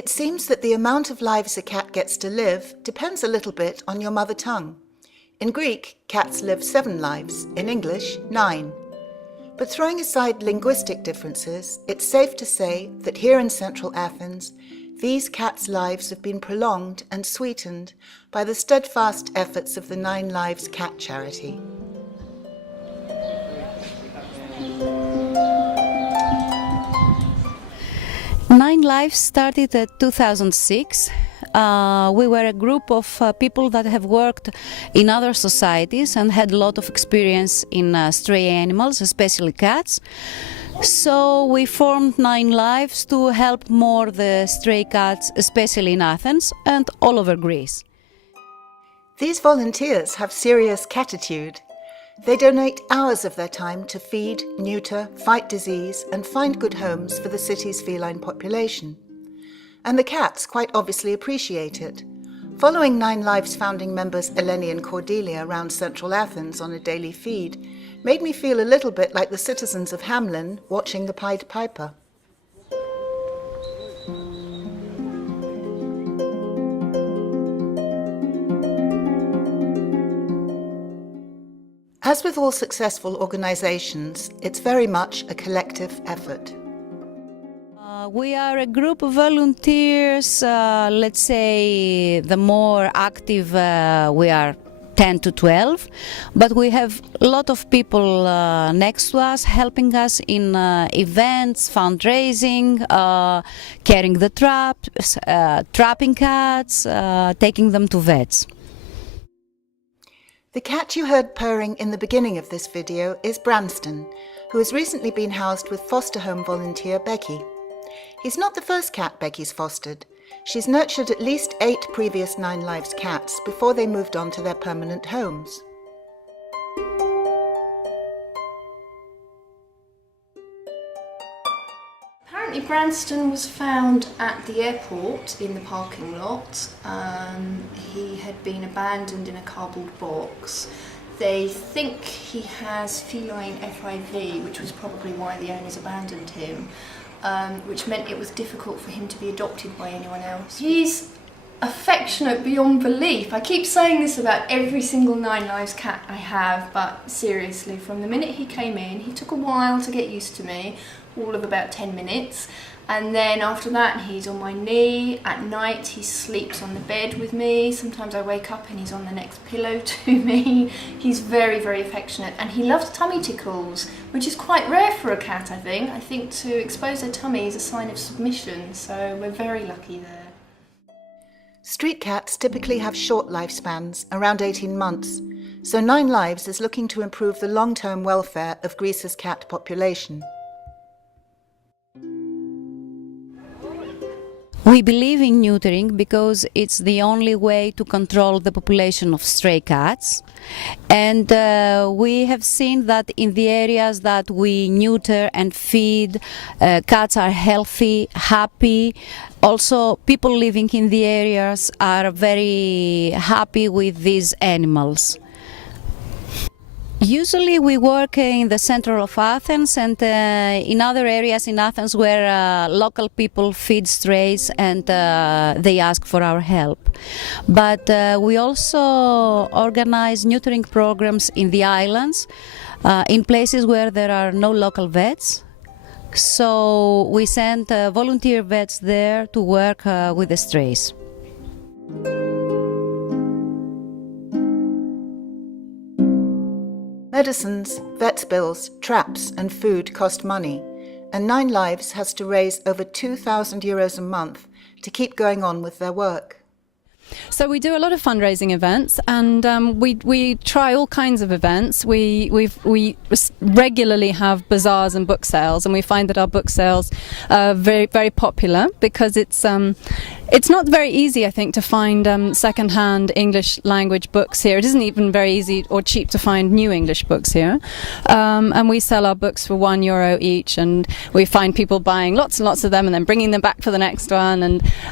It seems that the amount of lives a cat gets to live depends a little bit on your mother tongue. In Greek, cats live 7 lives, in English, 9. But throwing aside linguistic differences, it's safe to say that here in central Athens, these cats' lives have been prolonged and sweetened by the steadfast efforts of the 9 Lives Cat Charity. Nine Lives started in 2006. We were a group of people that have worked in other societies and had a lot of experience in stray animals, especially cats. So we formed 9 Lives to help more the stray cats, especially in Athens and all over Greece. These volunteers have serious catitude. They donate hours of their time to feed, neuter, fight disease and find good homes for the city's feline population. And the cats quite obviously appreciate it. Following 9 Lives founding members Eleni and Cordelia around central Athens on a daily feed made me feel a little bit like the citizens of Hamelin watching the Pied Piper. As with all successful organizations, it's very much a collective effort. We are a group of volunteers, let's say the more active we are 10 to 12, but we have a lot of people next to us helping us in events, fundraising, carrying the traps, trapping cats, taking them to vets. The cat you heard purring in the beginning of this video is Branston, who has recently been housed with foster home volunteer Becky. He's not the first cat Becky's fostered. She's nurtured at least 8 previous 9 Lives cats before they moved on to their permanent homes. Apparently Branston was found at the airport in the parking lot. He had been abandoned in a cardboard box. They think he has feline FIV, which was probably why the owners abandoned him, which meant it was difficult for him to be adopted by anyone else. He's affectionate beyond belief. I keep saying this about every single 9 Lives cat I have, but seriously, from the minute he came in, he took a while to get used to me, all of about 10 minutes, and then after that he's on my knee. At night he sleeps on the bed with me. Sometimes I wake up and he's on the next pillow to me. He's very, very affectionate, and he loves tummy tickles, which is quite rare for a cat, I think. I think to expose their tummy is a sign of submission, so we're very lucky there. Street cats typically have short lifespans, around 18 months, so 9 Lives is looking to improve the long-term welfare of Greece's cat population. We believe in neutering because it's the only way to control the population of stray cats, and we have seen that in the areas that we neuter and feed, cats are healthy, happy. Also, people living in the areas are very happy with these animals. Usually we work in the center of Athens and in other areas in Athens where local people feed strays and they ask for our help. But we also organize neutering programs in the islands, in places where there are no local vets. So we send volunteer vets there to work with the strays. Medicines, vet's bills, traps and food cost money, and 9 Lives has to raise over €2,000 a month to keep going on with their work. So we do a lot of fundraising events, and we try all kinds of events. We regularly have bazaars and book sales, and we find that our book sales are very, very popular because it's not very easy, I think, to find second-hand English language books here. It isn't even very easy or cheap to find new English books here, and we sell our books for €1 each, and we find people buying lots and lots of them and then bringing them back for the next one,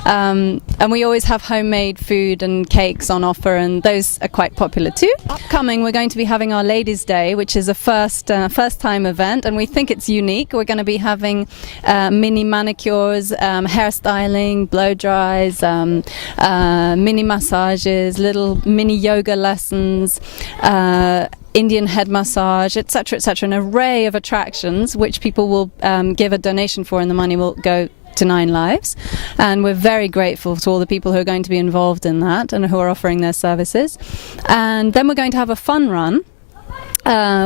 and we always have homemade food and cakes on offer, and those are quite popular too. Upcoming, we're going to be having our Ladies' Day, which is a first-time event, and we think it's unique. We're going to be having mini manicures, hairstyling, blow dries, mini massages, little mini yoga lessons, Indian head massage, etc., an array of attractions which people will give a donation for, and the money will go to 9 Lives. And we're very grateful to all the people who are going to be involved in that and who are offering their services. And then we're going to have a fun run,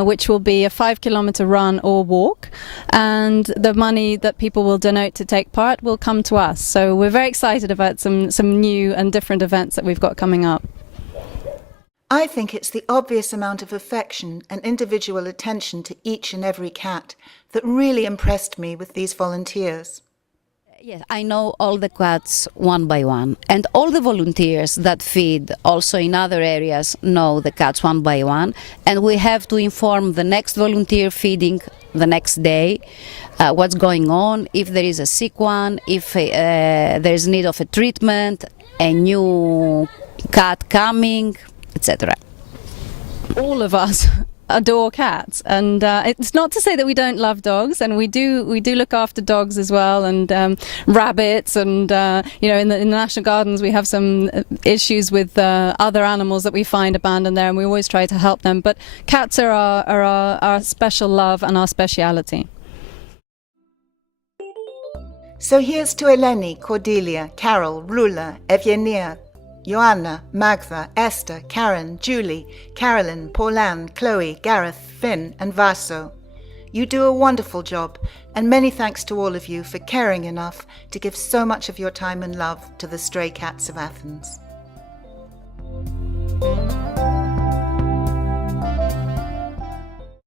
which will be a 5-kilometer run or walk, and the money that people will donate to take part will come to us. So we're very excited about some new and different events that we've got coming up. I think it's the obvious amount of affection and individual attention to each and every cat that really impressed me with these volunteers. Yes, I know all the cats one by one, and all the volunteers that feed also in other areas know the cats one by one, and we have to inform the next volunteer feeding the next day what's going on, if there is a sick one, if there is need of a treatment, a new cat coming, etc. All of us adore cats, and it's not to say that we don't love dogs, and we do look after dogs as well, and rabbits, and in the National Gardens we have some issues with other animals that we find abandoned there, and we always try to help them. But cats are our special love and our speciality. So here's to Eleni, Cordelia, Carol, Rula, Evgenia, Joanna, Magda, Esther, Karen, Julie, Carolyn, Pauline, Chloe, Gareth, Finn and Vaso. You do a wonderful job, and many thanks to all of you for caring enough to give so much of your time and love to the stray cats of Athens.